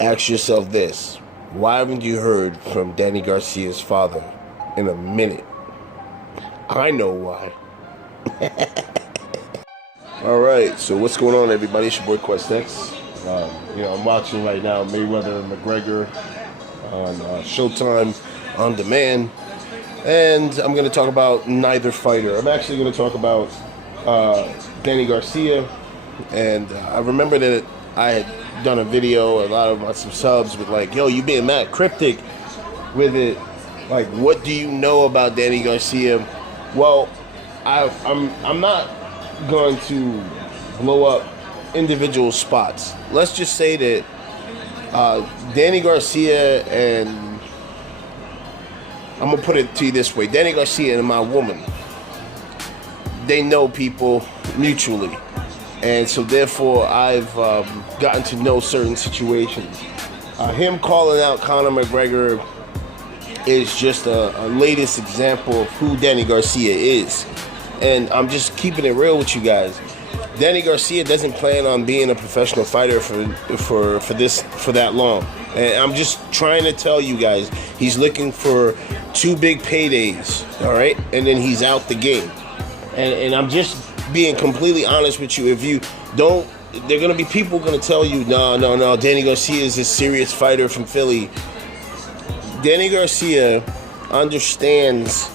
ask yourself this. Why haven't you heard from Danny Garcia's father in a minute? I know why. Alright, so what's going on, everybody? It's your boy Quest X. I'm watching right now Mayweather and McGregor on Showtime On Demand. And I'm going to talk about neither fighter. I'm actually going to talk about Danny Garcia. And I remember that I had done a video, a lot of my subs with like, yo, you being mad cryptic with it. Like, what do you know about Danny Garcia? Well, I'm not going to blow up individual spots. Let's just say that Danny Garcia and I'm gonna put it to you this way: Danny Garcia and my woman, they know people mutually, and so therefore I've gotten to know certain situations. Him calling out Conor McGregor is just a latest example of who Danny Garcia is. And I'm just keeping it real with you guys. Danny Garcia doesn't plan on being a professional fighter for that long. And I'm just trying to tell you guys, he's looking for 2 big paydays, all right? And then he's out the game. And I'm just being completely honest with you. If you don't, there are going to be people going to tell you, no, Danny Garcia is a serious fighter from Philly. Danny Garcia understands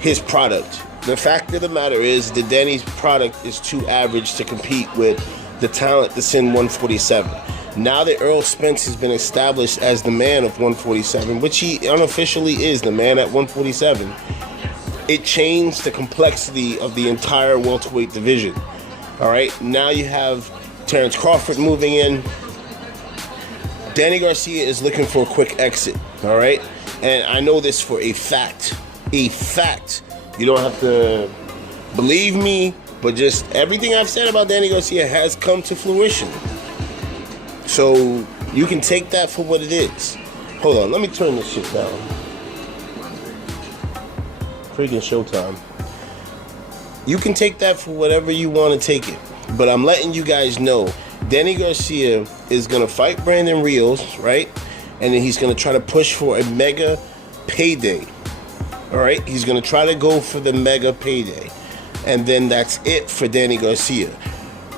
his product. The fact of the matter is that Danny's product is too average to compete with the talent that's in 147. Now that Errol Spence has been established as the man of 147, which he unofficially is the man at 147, it changed the complexity of the entire welterweight division. All right, now you have Terrence Crawford moving in. Danny Garcia is looking for a quick exit, all right? And I know this for a fact. A fact. You don't have to believe me, but just everything I've said about Danny Garcia has come to fruition. So you can take that for what it is. Hold on, let me turn this shit down. Freaking Showtime. You can take that for whatever you want to take it. But I'm letting you guys know, Danny Garcia is going to fight Brandon Rios, right? And then he's going to try to push for a mega payday. All right? He's going to try to go for the mega payday. And then that's it for Danny Garcia.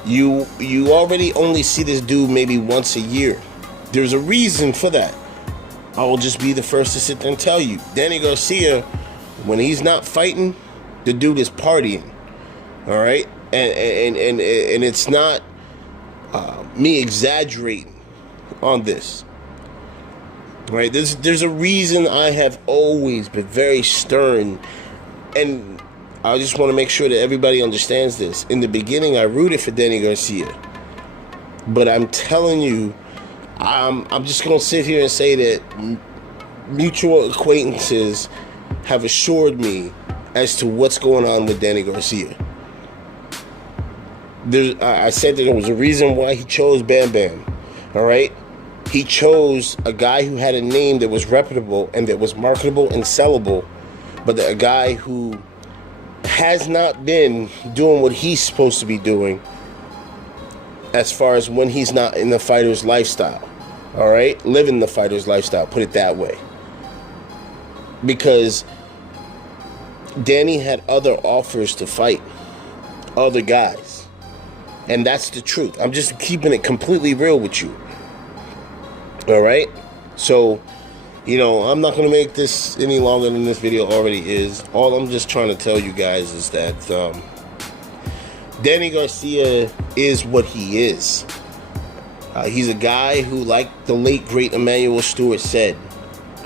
You already only see this dude maybe once a year. There's a reason for that. I will just be the first to sit there and tell you. Danny Garcia, when he's not fighting, the dude is partying. All right? And it's not me exaggerating on this. Right? There's a reason I have always been very stern, and I just want to make sure that everybody understands this. In the beginning, I rooted for Danny Garcia, but I'm telling you, I'm just gonna sit here and say that mutual acquaintances have assured me as to what's going on with Danny Garcia. I said that there was a reason why he chose Bam Bam. All right. He chose a guy who had a name that was reputable and that was marketable and sellable, but a guy who has not been doing what he's supposed to be doing as far as when he's not in the fighter's lifestyle. All right? Living the fighter's lifestyle, put it that way. Because Danny had other offers to fight, other guys. And that's the truth. I'm just keeping it completely real with you. All right, so, I'm not going to make this any longer than this video already is. All I'm just trying to tell you guys is that Danny Garcia is what he is. He's a guy who, like the late, great Emmanuel Stewart said,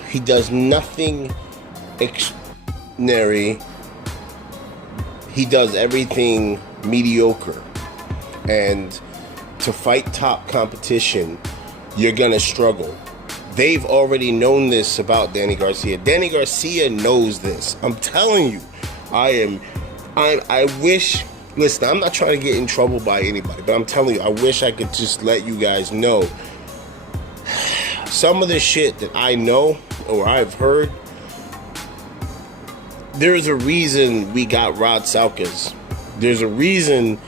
he does nothing extraordinary. He does everything mediocre. And to fight top competition, you're going to struggle. They've already known this about Danny Garcia. Danny Garcia knows this. I'm telling you. I wish, listen, I'm not trying to get in trouble by anybody, but I'm telling you, I wish I could just let you guys know some of the shit that I know or I've heard. There's a reason we got Rod Salkas. There's a reason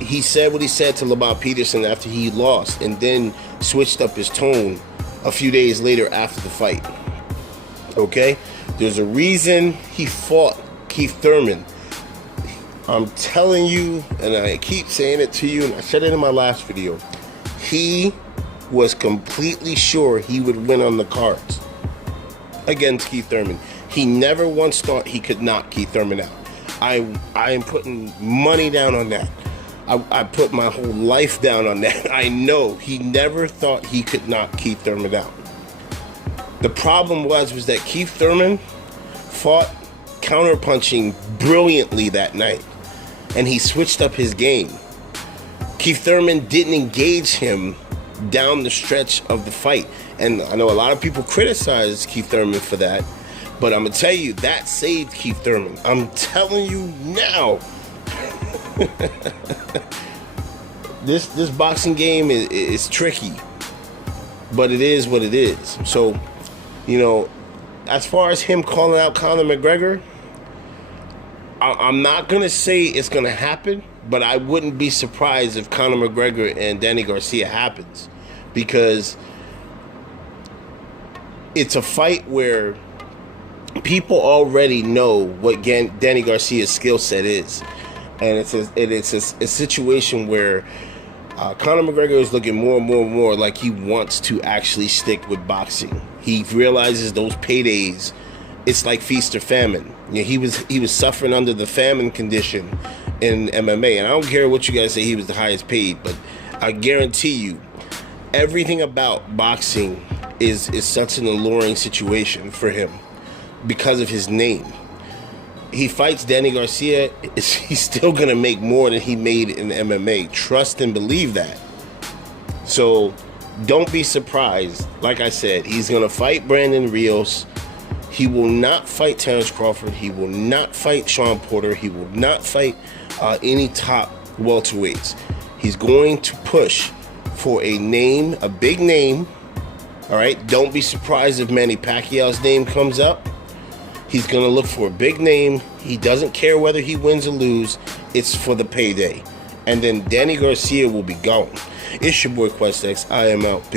He said what he said to Lamar Peterson after he lost, and then switched up his tone a few days later after the fight. Okay? There's a reason he fought Keith Thurman. I'm telling you, and I keep saying it to you, and I said it in my last video, he was completely sure he would win on the cards against Keith Thurman. He never once thought he could knock Keith Thurman out. I am putting money down on that. I put my whole life down on that. I know he never thought he could knock Keith Thurman out. The problem was that Keith Thurman fought counterpunching brilliantly that night, and he switched up his game. Keith Thurman didn't engage him down the stretch of the fight, and I know a lot of people criticize Keith Thurman for that, but I'm gonna tell you that saved Keith Thurman. I'm telling you now. This boxing game is tricky, but it is what it is. So, you know, as far as him calling out Conor McGregor, I'm not gonna say it's gonna happen, but I wouldn't be surprised if Conor McGregor and Danny Garcia happens, because it's a fight where people already know what Danny Garcia's skill set is, and it's a situation where Conor McGregor is looking more and more and more like he wants to actually stick with boxing. He realizes those paydays, it's like feast or famine. You know, he was suffering under the famine condition in MMA, and I don't care what you guys say he was the highest paid, but I guarantee you, everything about boxing is such an alluring situation for him because of his name. He fights Danny Garcia, he's still gonna make more than he made in MMA. Trust and believe that. So don't be surprised. Like I said, he's gonna fight Brandon Rios. He will not fight Terrence Crawford. He will not fight Sean Porter. He will not fight any top welterweights. He's going to push for a name, a big name. All right, don't be surprised if Manny Pacquiao's name comes up. He's going to look for a big name. He doesn't care whether he wins or lose. It's for the payday. And then Danny Garcia will be gone. It's your boy QuestX. I am out.